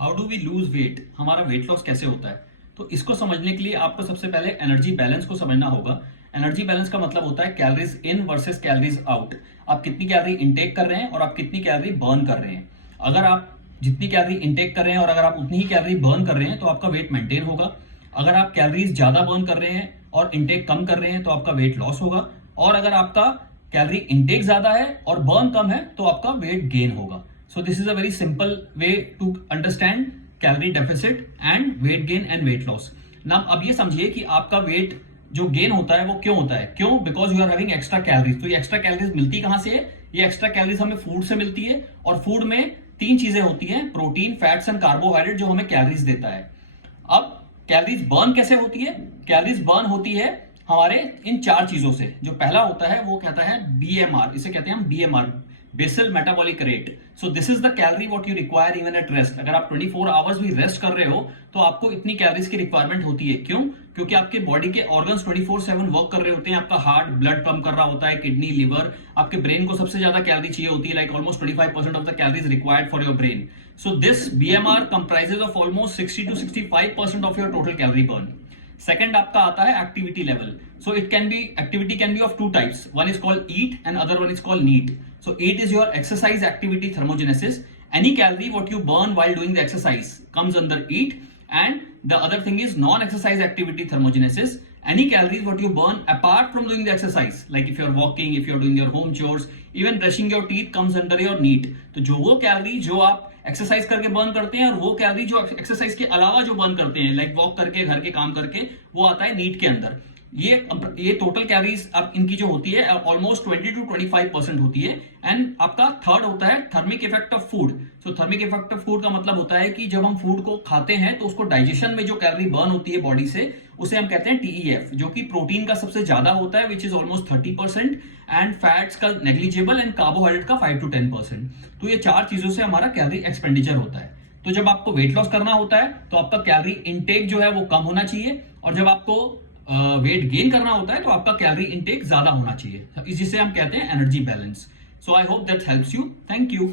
How do we lose weight, हमारा weight loss कैसे होता है। तो इसको समझने के लिए आपको सबसे पहले एनर्जी बैलेंस को समझना होगा। एनर्जी बैलेंस का मतलब होता है calories in versus calories out. आप कितनी कैलोरी इनटेक कर रहे हैं और आप कितनी कैलोरी बर्न कर रहे हैं। अगर आप जितनी कैलोरी इनटेक कर रहे हैं और अगर आप उतनी ही कैलोरी बर्न कर रहे हैं तो आपका वेट मेंटेन होगा। अगर आप कैलोरीज ज्यादा बर्न कर रहे हैं और इनटेक कम कर रहे हैं तो आपका वेट लॉस होगा। और अगर आपका कैलोरी इनटेक ज्यादा है और बर्न कम है तो आपका वेट गेन होगा। So this is a very simple way to understand calorie deficit and weight gain and weight loss. Now अब ये समझिए कि आपका वेट जो गेन होता है वो क्यों होता है। क्यों? Because you are having extra calories. तो ये एक्स्ट्रा कैलोरीज मिलती कहां से है? ये एक्स्ट्रा कैलोरीज हमें फूड से मिलती है और फूड में तीन चीजें होती हैं, प्रोटीन, फैट्स एंड कार्बोहाइड्रेट, जो हमें कैलोरीज देता है। अब कैलोरीज बर्न कैसे होती है? कैलोरीज बर्न होती है हमारे इन चार चीजों से। जो पहला होता है वो कहता है बीएमआर, इसे कहते हैं हम BMR, basal metabolic rate. So this is the calorie what you require even at rest. अगर आप 24 आवर्स भी रेस्ट कर रहे हो तो आपको इतनी कैलोरीज की रिक्वायरमेंट होती है। क्यों? क्योंकि आपके बॉडी के ऑर्गन्स 24/7 वर्क कर रहे होते हैं। आपका हार्ट ब्लड पंप कर रहा होता है, किडनी, लिवर। आपके ब्रेन को सबसे ज्यादा कैलोरी चाहिए होती है, like almost 25% of the calories required for your brain. So this BMR comprises of almost 60 to 65% of your total calorie burn. Second आपका आता है activity level. So it can be, activity can be of two types, one is called EAT and other one is called NEAT. So EAT is your exercise activity thermogenesis. Any calorie what you burn while doing the exercise comes under EAT, and the other thing is non-exercise activity thermogenesis. Any calories what you burn apart from doing the exercise, like if you're walking, if you're doing your home chores, even brushing your teeth comes under your NEAT. तो जो वो calorie जो आप exercise करके burn करते हैं और वो कैलोरी जो एक्सरसाइज के अलावा जो बर्न करते हैं, लाइक वॉक करके, घर के काम करके, वो आता है नीट के अंदर। ये टोटल कैलोरीज अब इनकी जो होती है ऑलमोस्ट 20 to 25% होती है। एंड आपका थर्ड होता है thermic effect of food. So thermic effect of food का मतलब होता है कि जब हम फूड को खाते हैं तो उसको डाइजेशन में जो कैलोरी बर्न होती है बॉडी से, उसे हम कहते हैं टीईएफ, जो कि प्रोटीन का सबसे ज्यादा होता है which is almost 30%, and fats का नेग्लिजिबल, एंड कार्बोहाइड्रेट का 5 to 10%। तो ये चार चीजों से हमारा कैलोरी एक्सपेंडिचर होता है। तो जब आपको वेट लॉस करना होता है तो आपका कैलोरी इनटेक जो है वो कम होना चाहिए, और जब आपको वेट गेन करना होता है तो आपका कैलोरी इनटेक ज्यादा होना चाहिए, जिसे हम कहते हैं energy balance. So I hope that helps you. Thank you.